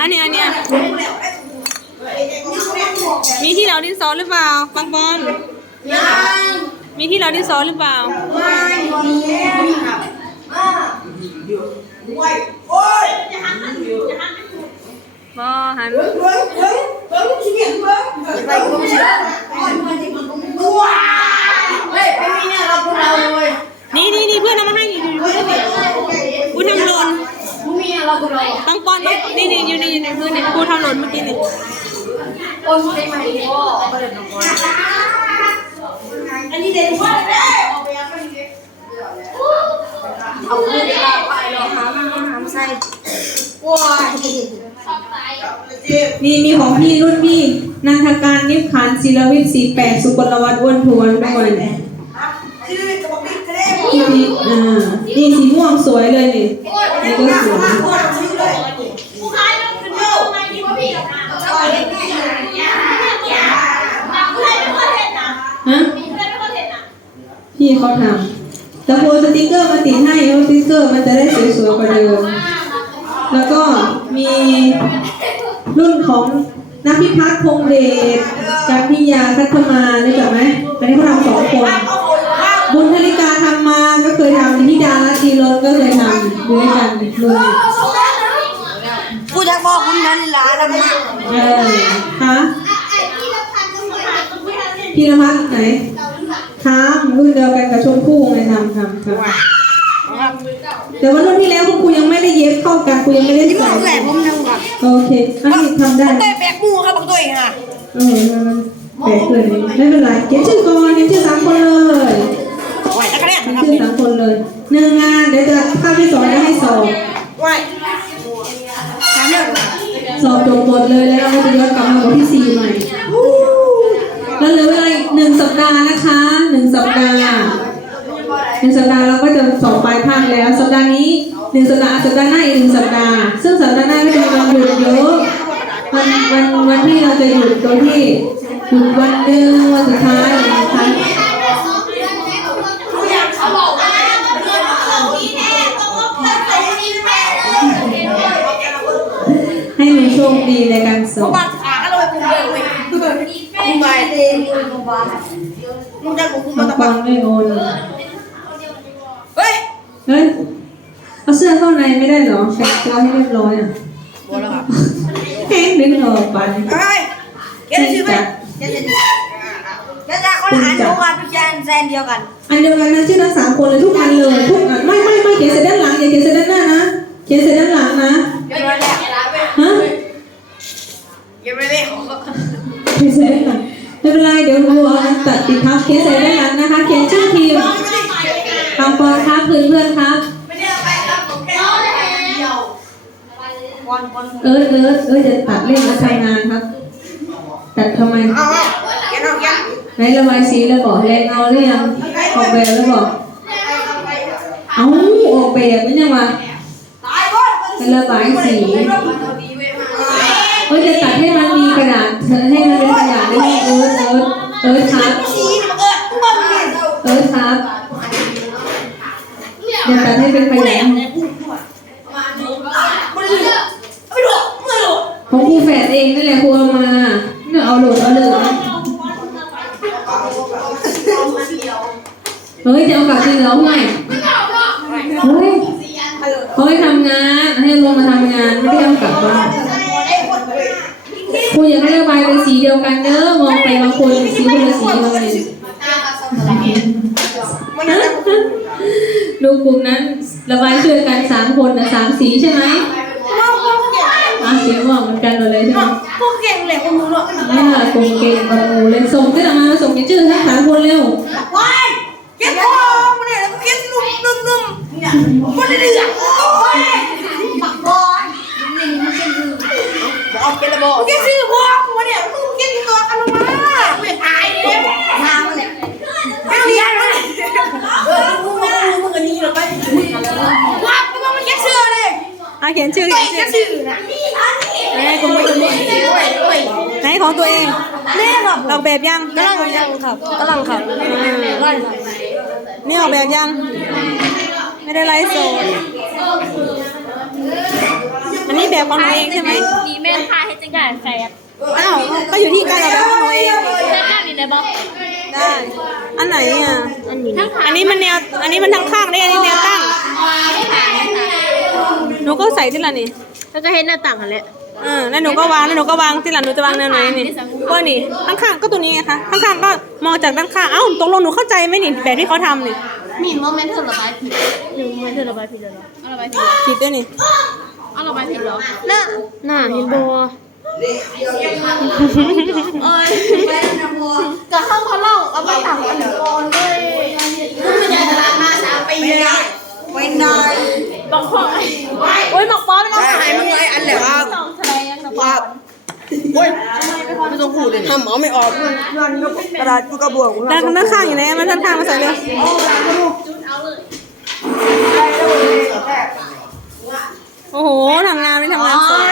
อันนี้อันนี้มีที่เราดินสอหรือเปล่าปังปอนยังมีที่เราดินสอหรือเปล่าไม่มีโอ้ยบอหันเบิ้งเบิ้งเบิ้งเบิ้งชิ้นเบิ้งเบิ้งไปกูไม่ใช่ว้าเฮ้ยไม่มีเนี่ยเราพวกเราเลย นี่นี่นี่เพื่อนเอามาให้อยู่อยู่อยู่นี่กูทำหล่น ไม่มีเราพวกเราปังปอนปังนี่นี่อยู่ในอยู่ในเพื่อนนี่กูทำหล่นเมื่อกี้นี่โอ้ยไม่มาดีพ่อก็เลยน้องบอลอันนี้เด็กว่าเลยเอาไปยังไม่ดีเอาเรื่องลาไปหรอหามาหามาใส่ว้ายนี่มีของพี่รุ่นพี่นันทการนิพขันศิลวิทย์สีแปดสุกลวัฒน์อ้วนทวนด้วยนี่นี่อ่านี่สีม่วงสวยเลยนี่ นี่ก็สวยผู้ค้าต้องขึ้นมาทำไมมีว่าพี่กับนางผู้ใดเป็นคนเห็นนะฮะผู้ใดเป็นคนเห็นนะพี่เขาทำแต่โพสติกเกอร์มาติดให้เพราะสติกเกอร์มันจะได้สวยๆกว่าเดิมแล้วก็มีรุ่นของนักพิพัฒน์พงเดชจากพิยาคัตมารู้จักไหมอันนี้เขาทำสองคน บุญธนิกาทำมาก็เคยทำนิดาและจีรนก็เคยทำอยู่ด้วยกันเลยกูจะบอกคุณนันลาทำไมเออคะพีรพัฒน์ไหนค้ามรุ่นเดียวกันกับชมพู่ไงทำทำทำแต่ว่ารุ่นที่แล้วคุณครูยังไม่ได้เย็บเข้ากันครูยังไม่ได้ที่บใส่อกแหละผมทำก่อนโอเคอันนี้ทำได้เตะแบกมูครับบอกตัวเองอะเออมันแปลกเลยไม่เป็นไรเขียนชื่อก่อนเขียนชื่อสามคนเลย ขึ้นสอสามคนเลยหนึ่งงานเดี๋ยวจะภาพที่สองจะให้สอบไหวสามเดือนสอบจบหมดเลยแล้วเราก็จะย้อนกลับมาบทที่สี่ใหม่แล้วเหลือเวลาอีกหนึ่งสัปดาห์นะคะหนึ่งสัปดาห์หนึ่งสัปดาห์เราก็จะสอบปลายภาคแล้ว สัปดาห์นี้หนึ่งสัปดาห์สัปดาห์หน้าอีกหนึ่งสัปดาห์ ซึ่งสัปดาห์หน้าก็จะมีวันหยุดเยอะวันวันวันที่เราจะหยุดโดยที่หยุดวันหนึ่งวันสุดท้ายนะคะ ให้หนูโชคดีในการสอบบัตรขาก็เลยกูเลยเว้ยมึงไปเองมึงบ้ามึงจะกูกูมัมางตะกบัรงไม่โอนเฮ้ยเฮ้ยเอาเสื้อเข้าในไม่ได้เหรอแต่งตัวให้เรียบร้อยอะบอลแล้วครับแห้งดึงออกไปเฮ้ยเกณฑ์ชื่อไหมเกณฑ์ชื่อเกณฑ์จะคนอ่านโรงงานพิจารณาแซนเดียวกันอันเดียวกันนะชื่อทั้งสามคนเลยทุกอันเลยทุกอันไม่ไม่ไม่เขียนเสร็จด้านหลังอย่าเขียนเสร็จด้านหน้านะเขียนเสร็จด้านหลังนะเดี๋ยวแล้วฮะ เก็บไว้เลยเขียนเสร็จด้านหลังไม่เป็นไรเดี๋ยวดูเอามันตัดติดทับเขียนเสร็จด้านหลังนะคะเขียนชื่อทีมทำปอนครับเพื่อนเพื่อนๆครับวันวันเอิร์ธเอิร์ธเอิร์ธจะตัดเล่นและทำงานครับ ตัดทำไมเอาเกณฑ์เอาเกณฑ์ไหนระบายสีแล้วบอกแรงเงาหรือยังออกแบบแล้วบอกเอ้าออกแบบไม่ยังวะตายก่อนเป็นระบายสี เออจะตัดให้มันมีกระดาษเธอให้มันเป็นกระดาษได้ไหมเออเออเออครับสีมันเกิดปุ๊บเนี่ยเออครับเดี๋ยวตัดให้เป็นขยายไม่รู้ไม่รู้ไม่รู้ของครูแฝดเองนั่นแหละครูเอามาเนี่ยเอาโหลดเอาเลยเฮ้ยจะเอากลับจริงเหรอห่วยเฮ้ยเขาให้ทำงานให้ลงมาทำงานไม่ได้เอากลับบ้านคุณ อย่าให้ระบายเป็นสีเดียวกันเด้อมองไปบางคนสีคนละสีเลยมันจะดูกลุ่มนั้นระบายช่วยกันสามคนนะสามสีใช่ไหมว่าพวกเก่งอะสีม่วงเหมือนกันหมดเลยใช่ไหมพวกเก่งเลยคุณรู้เนาะนี่ค่ะกลุ่มเก่งกับหมูเลยส่งที่ออกมาส่งชื่อทั้งสามคนเร็วว้ายเก็บทองมาเนี่ยแล้วก็เก็บนุ่มนุ่มนุ่มมันได้เดือดปักบอลนี่มันเป็นคือ บอกเก็บระบอกเก็บชื่อพ่อมาเนี่ยมึงเก็บตัวกันมาไม่อายเลยทางมันเนี่ยไม่เรียนเลยเออมึงมึงมึงอันนี้หรอไปว้ามึงมันเก็บชื่อเลยอะเขียนชื่อเก็เขียนบชื่อชื่อนะไหนของตัวเองไหนของตัวเองแม่ครับออกแบบยังกำลังยังครับกำลังครับไล่นี่ออกแบบยัง ไม่ได้ไลฟ์สด อันนี้แบบของหนูเองใช่ไหมมีแม่ค้าให้จังการแฟบอ้าวก็อยู่ที่การออกแบบของหนูเองแม่ค้านี่ได้บ่ได้อันไหนอะอันนี้ทั้งขาอันนี้มันแนวอันนี้มันทางข้างนี่อันนี้แนวตั้งหนูก็ใส่ที่ละนี่แล้วก็เห็นหน้าต่างกันแหละอ่าแล้วหนูก็วางแล้วหนูก็วางที่หลังหนูจะวางแนวไหนนี่ก็นี่ข้างๆก็ตัวนี้ไงคะข้างๆก็มองจากด้านข้างเอ้าตกลงหนูเข้าใจไหมนี่แบบที่เขาทำนี่นี่โมเมนต์เธอระบายผิดหนึ่งโมเมนต์เธอระบายผิดเลยเหรอเอาระบายผิดเหรอผิดด้วยนี่ เอาระบายผิดเหรอน่ะน่ะเห็นบ่เอ้ยก็ห้องเขาเล่าเอาไปต่างกันก่อนเลยมันจะตลาดมาสามปีไม่ได้ไม่ได้บอกพ่อโอ้ยหมอกป้อมไม่ต้องไอ้มันไอ้อันเหลวสองแสดงนะป้อโอ้ยไม่ต้องพูดเลยทำเอาไม่ออกกระดาษกูกระบวกด้านด้านข้างอยู่ไหนมันด้านข้างมาใส่เลย โอ้โหทำงานไม่ทำงานสวย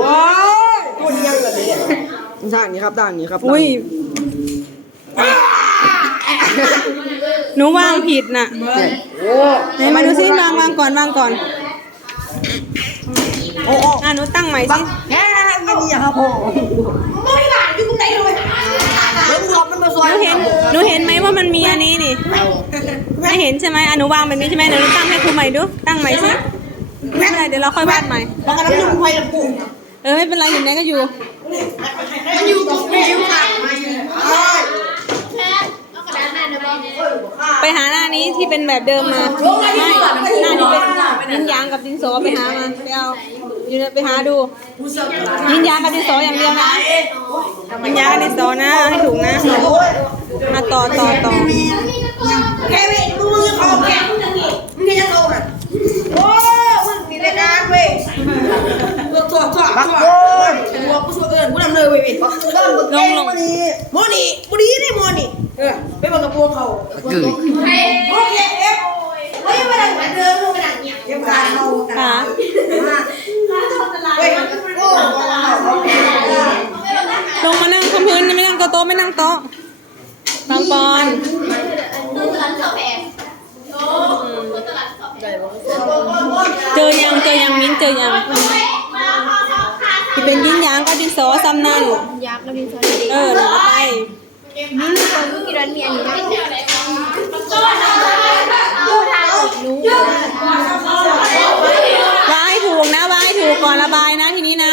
ว้าวตัวนี้ยังเลยด้านนี้ครับด้านนี้ครับอุ้ยหนูวางผิดน่ะโอ้ไหนมาดูซิวางวางก่อนวางก่อนโอ้อะหนูตั้งใหม่สิแค่ไม่มีอะครับพ่อไม่หลานอยู่ตรงไหนเลยแล้วมึงรับมันมาสหวยนูเห็นหนูเห็นไหมว่ามันมีอันนี้นี่ไม่เห็นใช่ไหมอะหนูวางแบบนี้ใช่ไหมเดี๋ยวหนูตั้งให้ครูใหม่ดู ตั้งใหม่สิ ไม่เป็นไรเดี๋ยวเราค่อยวาดใหม่แล้วก็น้ำนุ่มไฟน้ำปุ่มเออไม่เป็นไรอยู่ไหนก็อยู่มันอยู่ตรงไหนอยู่ค่ะมาอยู่ใช่ไปหาหน้านี้ที่เป็นแบบเดิมมาไม่หน้านี้เป็นยินยางกับดินสอไปหามาไปเอาอยู่เนี่ยไปหาดู ยินยางกับดินสออย่างเดียวนะยินยางกับดินสอนะให้ถูกนะมาต่อต่อต่อแกเว้ยมึงมือเขาแกมึงนี่จะโตน่ะโอ้มึงมีรายการเว้ยตัวตัวตัวตัวตัวกูสวยเอิญกูดำเลยเว้ยลงลงโมนี่โมนี่นี่โมนี่เออไปบอกกับพวก เขาโอเคเอฟเฮ้ยมาดังเหมือนเดิมมาดังเนี่ยเอฟการเขาค่ะเฮ้ยโอ้ลงมานั่งบนพื้นไม่นั่งโต๊ะไม่นั่งโต๊ะบางปอนเจอยังเจอยังมิ้นเจอยังที่เป็นยินยางกับดินสอซ้ำนั่นยักษ์แล้วมีซอยเออหนูก็ไป นี่มีคนเมื่อกี้ร้านมีอันนี้นะดูทางอีกนู้วางให้ถูกนะวางให้ถูกก่อนระบายนะทีนี้นะ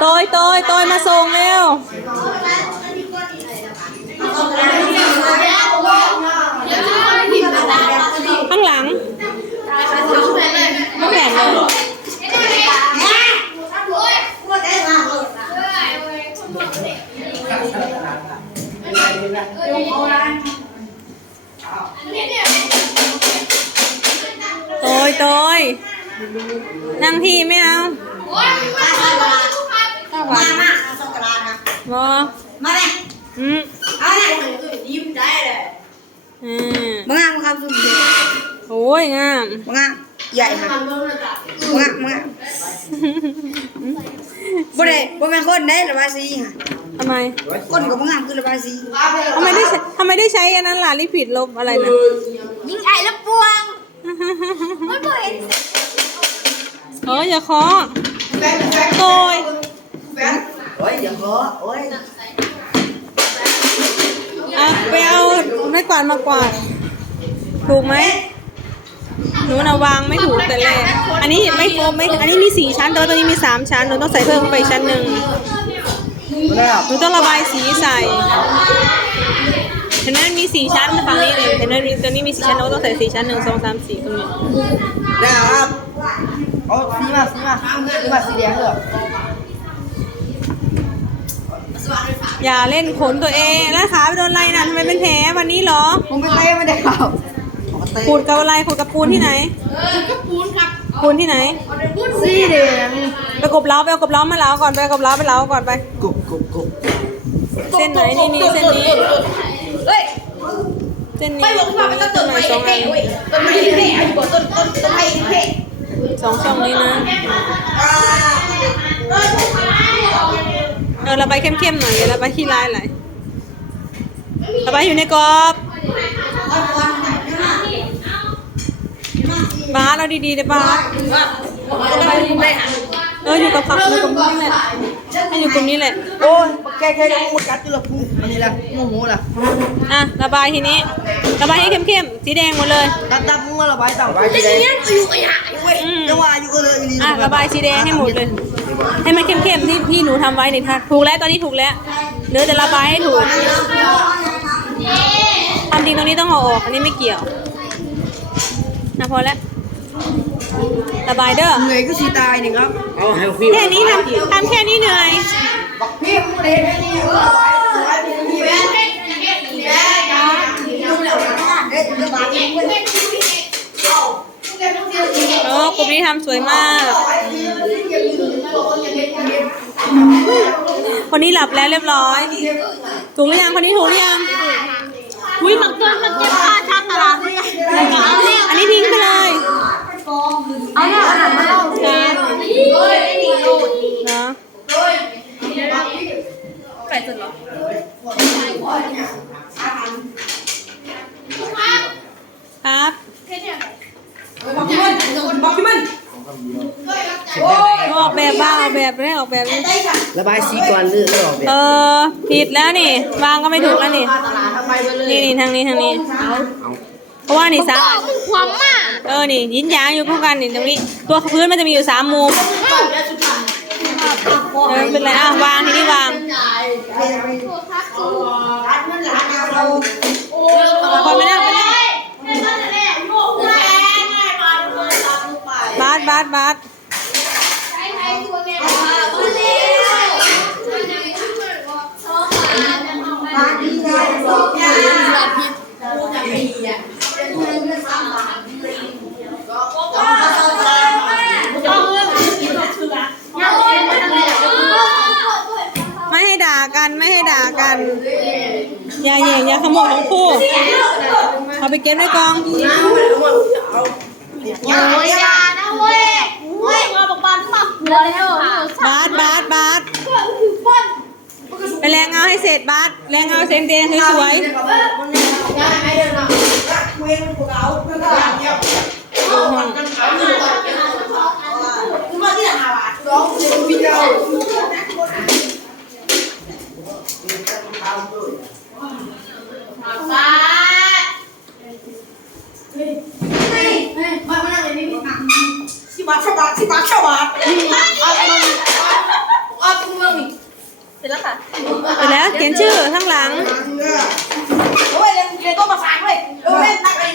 โตยโตยโตยมาส่งเร็วข้างหลัง ต้องแบ่งเลยโตยโตยนั่งที่ไม่เอามามาบอมาเลยอืมเอาเลยยิ้มได้เลยอืมมางาครับสุดย อดโอ้ยงามมางามใหญ่ครับมางามมางามบ่ได้บ่เป็นคนได้ระบายสีค่ะทำไมคนก็มางามคือระบายสีทำไมได้ใช้ทำไมได้ใช้อันนั้นล่ะลิผิดลบอะไรนะยิงไอ้ละปวงไม่เห็นเอออย่าเคาะโตยโอ้ยอย่าขอโอ้ยอะไปเอาไม้กวาดมากวาดถูกไหม หนูน่ะวางไม่ถูกแต่แรก อันนี้ไม่ครบไม่ อันนี้มีสี่ชั้น แต่ว่าตัวนี้มีสามชั้น หนูต้องใส่เพิ่มเข้าไปอีกชั้นหนึ่งแล้วหนูต้องระบายสีใส่ เห็นไหมมันมีสี่ชั้นฝั่งนี้เนี่ยเห็นไหมตัวนี้มีสี่ชั้นเราก็ต้องใส่สี่ชั้นหนึ่งสองสามสี่ตรงนี้แล้วครับเอาสีมาสีมาสีมาสีแดงเหรออย่าเล่นขนตัวเองแล้วขาไปโดนอะไรนะทำไมเป็นแผลวันนี้เหรอ ผมไปเตะไม่ได้ครั บขูดกับอะไรขูดกับปูนที่ไหนปูนครับปูนที่ไหนสีแดงไปกบเล้าไปเอากบเล้ามาเล้าก่อนไปเอากบเล้าไปเล้าก่อนไปกุบกุบกุบเส้นไหนนี่นี่เส้นนี้เฮ้ยเส้นนี้ไม่บอกว่ามันต้องต้นไม้สองอัเพ่นเว้ยต้นไม้เพ่ไอ้บ่ต้นต้นต้นไม้เพ่สองช่องนี้นะอ่าเออระบายเข้มๆหน่อยอย่าระบายขี้ร้ายหลายระบายอยู่ในกรอบ บาสเราดีๆเลยบาสเอออยู่กับเขาอยู่กับกลุ่มนี้แหละให้อยู่กลุ่มนี้แหละ โอ้ยแกแค่ยังมุดกัดตัวละพูอันนี้ละโมโหละอะระบายทีนี้ ระบายให้เข้มๆสีแดงหมดเลย ตัดตับมึงมาระบายต่างไปจะเนี้ยอยู่ไอ้ห่าเว้ยจังหวะอยู่ก็เลยอะระบายสีแดงให้หมดเลย ให้มันเข้มๆที่ที่หนูทำไว้นี่ค่ะถูกแล้วตอนนี้ถูกแล้วเหลือแต่ระบายให้ถูกความจริงตรงนี้ต้องเอาออกอันนี้ไม่เกี่ยวนะพอแล้ว ระบายเด้อเหนื่อยก็สีตายนี่ครับเอาให้ฟิวแค่นี้ทำทำแค่นี้เหนื่อยพี่มึงเห็นไหมนี่เออพี่แม่พี่แม่ดูแล้วนะเอ๊ะจะมาเองเว้ยโอ้กลุ่มนี้ทำสวยมาก คนนี้หลับแล้วเรียบร้อยถูกหรือยังคนนี้ถูกหรือยัง อุ้ยมันเกินมันเก็บค่าชาตลาดเลยเอาเนี่ย อันนี้ทิ้งไปเลย เอาเนี่ยเอาเนี่ยมาเล่า เชนเนาะ ใส่สุดเหรอ ครับ บอกที่มันบอกที่มัน ออกแบบบ้างออก แบบไม่ได้ออกแบบนี้ระบายสีก่อนหรือไม่ออกแบบเออ ผิดแล้วนี่ วางก็ไม่ถูกแล้วนี่ตลาดทำไมไปเลยนี่นี่ทางนี้ทางนี้ เพราะว่านี่สามมึงความมากเออ นี่ยินยางอยู่คู่กันนี่ตรงนี้ ตัวพื้นมันจะมีอยู่สามมุมเออเป็นไรอะวางทีนี้วางพอไม่นั่งไปนั่งบาสบาสบาส ไม่ให้ด่ากันไม่ให้ด่ากัน อย่าแย่งอย่าขโมยของคู่เอาไปเก็บในกองอย่าอย่านะเว้ยเว้ยมาบอกบ้านปักหัวแล้วบาสบาสบาสไปแรงเงาให้เสร็จบาสแรงเงาเส้นเตียงสวยๆ ไปแล้วเขียนชื่อข้างหลัง